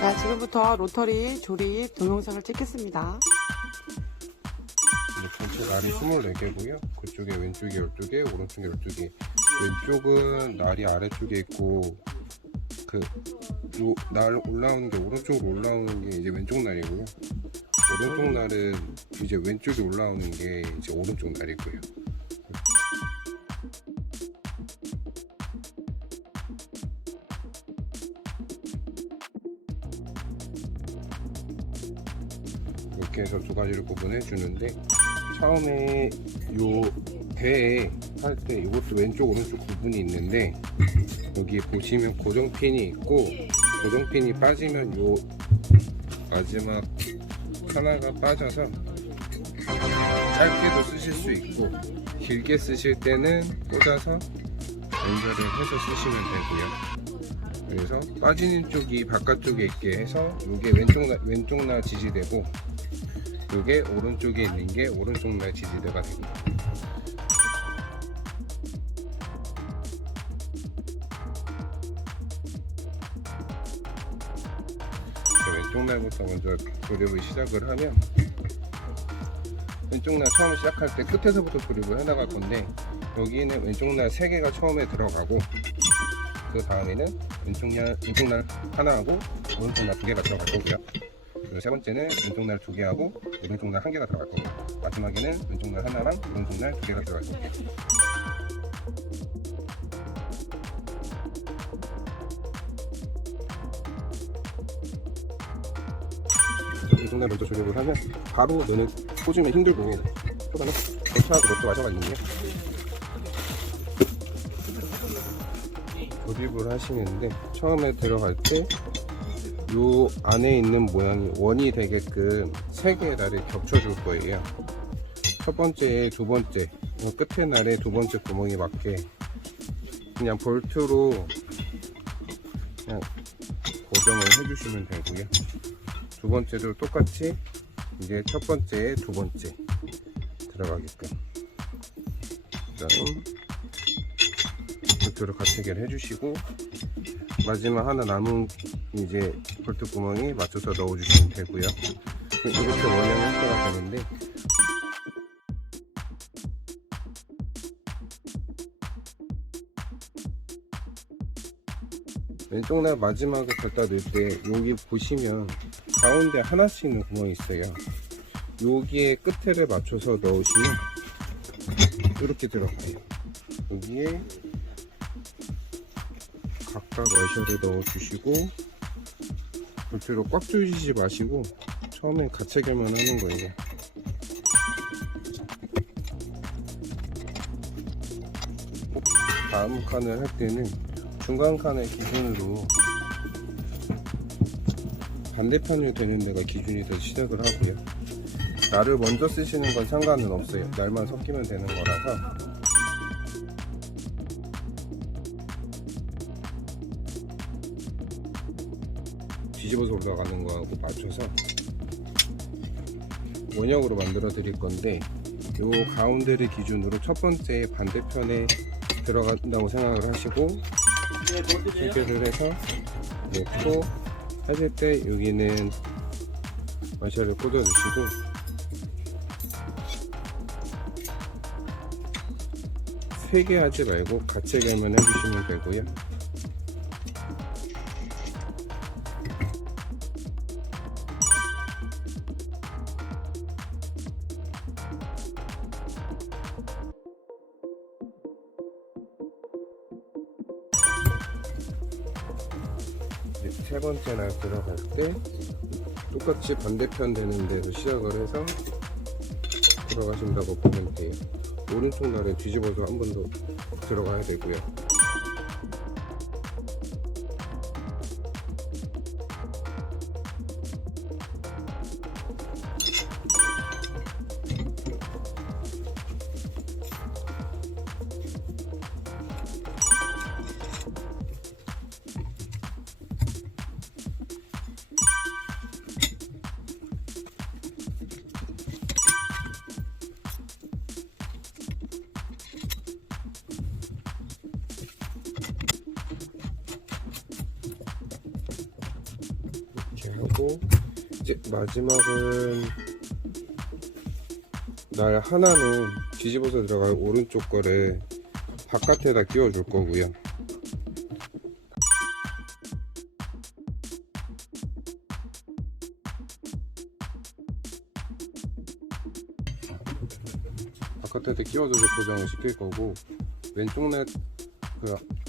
자, 지금부터 로터리 조립 동영상을 찍겠습니다. 전체 날이 24개고요. 그쪽에 왼쪽에 12개, 오른쪽에 12개. 왼쪽은 날이 아래쪽에 있고, 날 올라오는 게 오른쪽으로 올라오는 게 이제 왼쪽 날이고요. 오른쪽 날은 이제 왼쪽에 올라오는 게 이제 오른쪽 날이고요. 이렇게 해서 두 가지를 구분해 주는데, 처음에 요 배에 할 때 이것도 왼쪽 오른쪽 구분이 있는데, 여기 보시면 고정핀이 있고, 고정핀이 빠지면 요 마지막 하나가 빠져서 짧게도 쓰실 수 있고, 길게 쓰실 때는 꽂아서 연결을 해서 쓰시면 되고요. 그래서 빠지는 쪽이 바깥쪽에 있게 해서 이게 왼쪽 날 지지대고, 이게 오른쪽에 있는 게 오른쪽 날 지지대가 됩니다. 왼쪽 날부터 먼저 조립을 시작을 하면, 왼쪽 날 처음 시작할 때 끝에서부터 조립을 해나갈 건데, 여기는 왼쪽 날 3개가 처음에 들어가고, 그 다음에는 왼쪽 날 하나하고 오른쪽 날 2개가 들어갈 거고요. 그리고 세 번째는 왼쪽 날 2개 하고 오른쪽 날 1개가 들어갈 거고, 마지막에는 왼쪽 날 하나랑 오른쪽 날 2개가 들어갈 거고요. 왼쪽 날 먼저 조립을 하면 바로 너는 꽂으면 힘들고, 초반에 거치하고 것도 마셔가 있는데, 조립을 하시는데 처음에 들어갈 때 요 안에 있는 모양이 원이 되게끔 3개의 날을 겹쳐줄 거예요. 첫 번째, 두 번째, 끝에 날에 두 번째 구멍이 맞게 그냥 볼트로 그냥 고정을 해주시면 되고요. 두 번째도 똑같이 이제 첫 번째에 두 번째 들어가게끔 그다음 볼트로 같이 연결해 주시고, 마지막 하나 남은 이제 볼트 구멍에 맞춰서 넣어 주시면 되고요. 이렇게 원형 형태가 되는데, 왼쪽 날 마지막에 갖다 넣을 때 여기 보시면 가운데 하나씩 있는 구멍이 있어요. 여기에 끝에를 맞춰서 넣으시면 이렇게 들어가요. 여기에 각각 워셔를 넣어 주시고, 볼트로 꽉 조이지 마시고 처음엔 가체결만 하는 거예요. 다음 칸을 할 때는 중간 칸을 기준으로 반대편이 되는 데가 기준이 돼서 시작을 하고요. 날을 먼저 쓰시는 건 상관은 없어요. 날만 섞이면 되는 거라서. 뒤집어서 올라가는 거하고 맞춰서 원형으로 만들어 드릴 건데, 요 가운데를 기준으로 첫 번째 반대편에 들어간다고 생각을 하시고 실패를 해서 놓고 하실 때 여기는 와셔를 꽂아 주시고, 세 개 하지 말고 같이 해결만 해주시면 되고요. 세 번째 날 들어갈 때 똑같이 반대편 되는 데서 시작을 해서 들어가신다고 보면 돼요. 오른쪽 날에 뒤집어서 한 번 더 들어가야 되고요. 하고, 이제 마지막은 날 하나는 뒤집어서 들어갈 오른쪽 거를 바깥에다 끼워 줄 거고요. 바깥에다 끼워줘서 고정을 시킬 거고, 왼쪽 날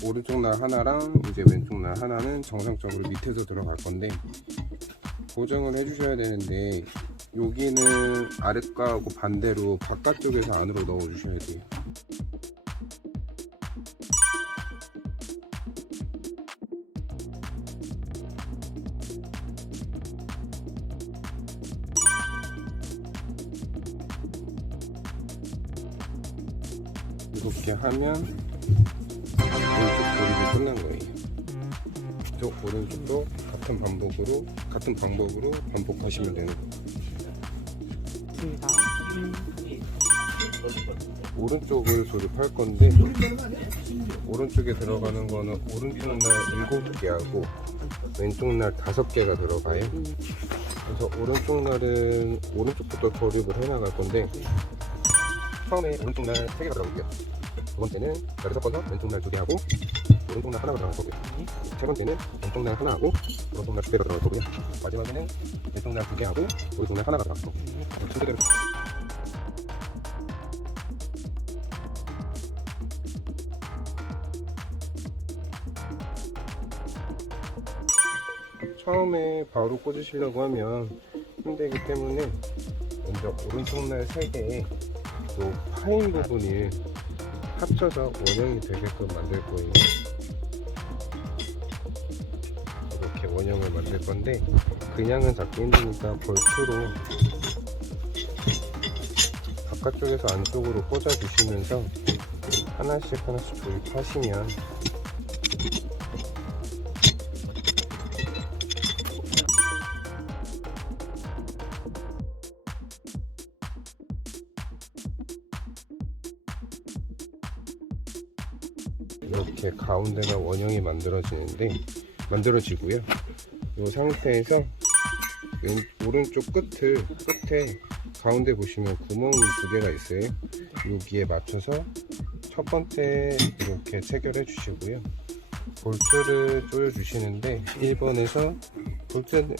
오른쪽 날 하나랑 이제 왼쪽 날 하나는 정상적으로 밑에서 들어갈 건데, 고정을 해주셔야 되는데 여기는 아랫가하고 반대로 바깥쪽에서 안으로 넣어 주셔야 돼요. 이렇게 하면 왼쪽 조립이 끝난 거예요. 왼쪽 오른쪽도 같은 방법으로 반복하시면 되는 거예요. 오른쪽을 조립할 건데, 오른쪽에 들어가는 거는 오른쪽 날 7개하고 왼쪽 날 5개가 들어가요. 그래서 오른쪽 날은 오른쪽부터 조립을 해 나갈 건데, 처음에 오른쪽 날 3개가 들어가고요. 두 번째는 날을 섞어서 왼쪽 날 2개 하고 오른쪽 날 하나가 들어갈 거고요. 세 번째는 왼쪽 날 하나 하고 오른쪽 날 2개가 들어갈 거고요. 마지막에는 왼쪽 날 2개 하고 오른쪽 날 하나가 들어갈 거고, 순서대로. 처음에 바로 꽂으시려고 하면 힘들기 때문에 먼저 오른쪽 날 3개에 또 파인 부분을 합쳐서 원형이 되게끔 만들 거예요. 이렇게 원형을 만들 건데, 그냥은 잡기 힘드니까 볼트로 바깥쪽에서 안쪽으로 꽂아 주시면서 하나씩 조립하시면 이렇게 가운데가 원형이 만들어지고요. 이 상태에서 오른쪽 끝에 가운데 보시면 구멍이 2개가 있어요. 여기에 맞춰서 첫 번째 이렇게 체결해 주시고요. 볼트를 조여 주시는데, 1번에서 볼트는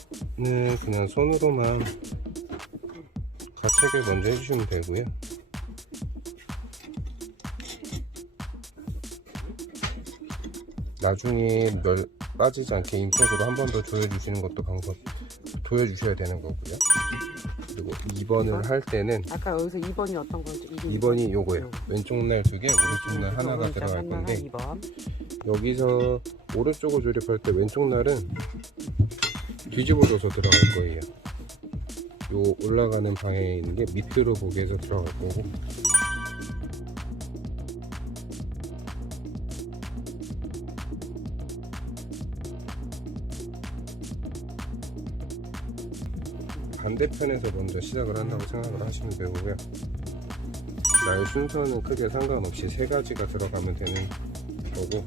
그냥 손으로만 가책을 먼저 해주시면 되고요. 나중에 빠지지 않게 임팩으로 한 번 더 조여주시는 것도 조여주셔야 되는 거고요. 그리고 2번을 할 때는, 아까 여기서 2번이 어떤 거죠? 2번이 요거예요. 왼쪽 날 2개, 오른쪽 날 하나가 들어갈 건데, 2번. 여기서 오른쪽을 조립할 때 왼쪽 날은 뒤집어져서 들어갈 거예요. 요 올라가는 방향에 있는 게 밑으로 보게 해서 들어갈 거고, 반대편에서 먼저 시작을 한다고 생각을 하시면 되고요. 날 순서는 크게 상관없이 3가지가 들어가면 되는 거고,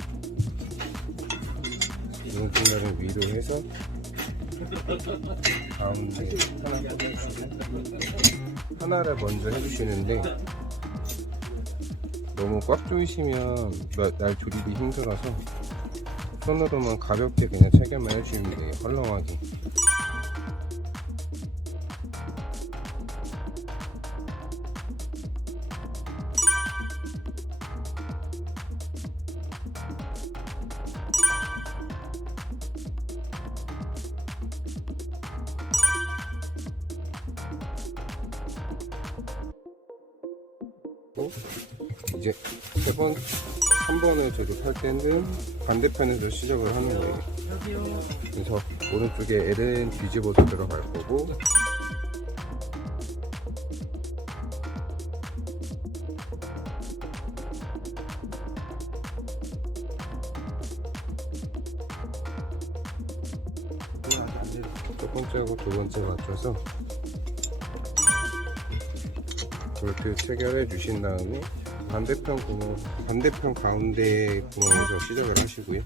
오른쪽 날은 위로 해서 가운데 하나 꽂아주시고, 하나를 먼저 해주시는데, 너무 꽉 조이시면 날 조립이 힘들어서 손으로만 가볍게 그냥 체결만 해주시면 돼요. 헐렁하게. 이제 3번을 조립할 때는 반대편에서 시작을 하는 거예요. 그래서 오른쪽에 L은 뒤집어서 들어갈 거고, 첫 번째하고 두 번째 맞춰서 볼트 체결해 주신 다음에 반대편 가운데 구멍에서 시작을 하시고요.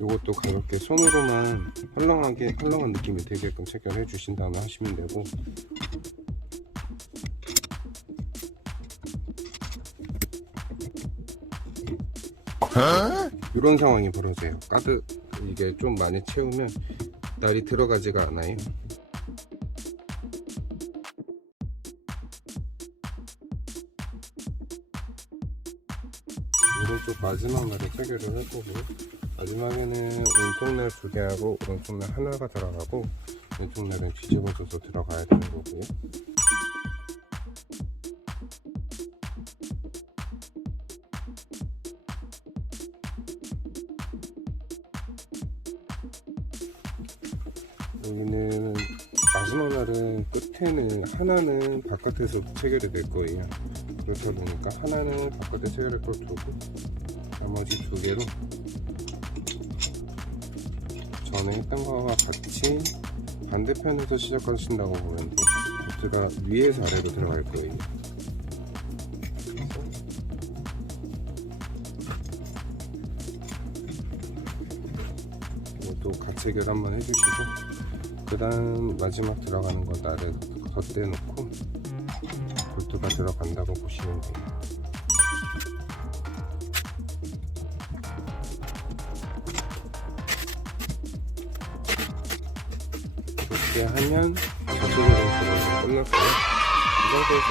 요것도 가볍게 손으로만 헐렁한 느낌이 되게끔 체결해 주신 다음에 하시면 되고, 이런 상황이 벌어져요. 가득 이게 좀 많이 채우면 날이 들어가지가 않아요. 오른쪽 마지막 날에 체결을 할 거고, 마지막에는 왼쪽 날 2개하고 오른쪽 날 하나가 들어가고, 왼쪽 날은 뒤집어져서 들어가야 되는 거고요. 여기는 마지막 날은 끝에는 하나는 바깥에서 체결이 될 거예요. 그렇다 보니까 하나는 바깥에 체결할 걸 두고 나머지 2개로 전에 했던 거와 같이 반대편에서 시작하신다고 보면 보트가 위에서 아래로 들어갈 거예요. 이것도 가체결 한번 해주시고, 그 다음 마지막 들어가는 거 나를 덧대놓고 볼트가 들어간다고 보시면 돼요. 이렇게 하면 전체적인 들어가서 끝났어요. 이 상태에서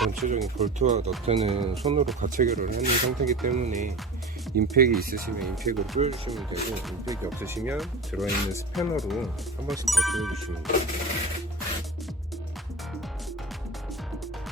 전체적인 볼트와 너트는 손으로 가체결을 하는 상태이기 때문에 임팩이 있으시면 임팩으로 조여주시면 되고, 임팩이 없으시면 들어있는 스패너로 한 번씩 더 조여주시면 돼요.